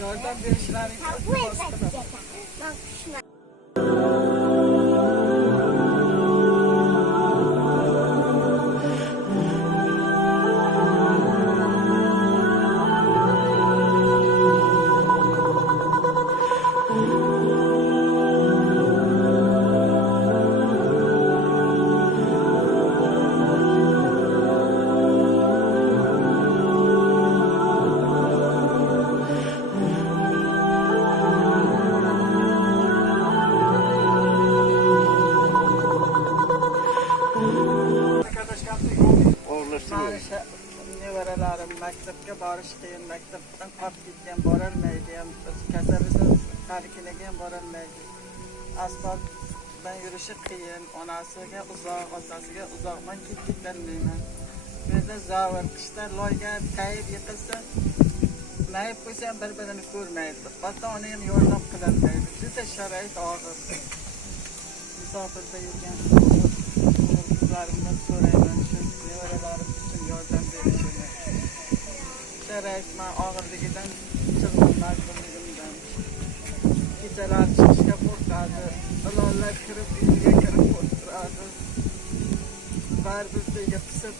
Yoldan verişlerini bastırdım. Bak şuna. Maalesef nevaralarim maktabga borish qiyin, maktabdan qolib ketgan, borolmaydi ham, kasabida tarkinaga ham borolmaydi. Asfaltdan yurishi qiyin, onasiga uzoq, otasiga uzoqman ketib kelmayman. Bu yerda zavr, qishda loyga tayib yiqilsa, mayib qo'ysa ham bir-birini ko'rmaydi. Ota-ona ham yordam qilolmaydi. Juda sharoit og'ir. Musofirda yurgan qizlarimdan so'rayman shu nevaralarim uchun yordam berishini. Sharoitman og'irligidan chiqmam majburligimdan. Kechalar chiqishga qo'rqadi. Ilonlar kirib uyiga kirib o'tiradi. Barbir pisib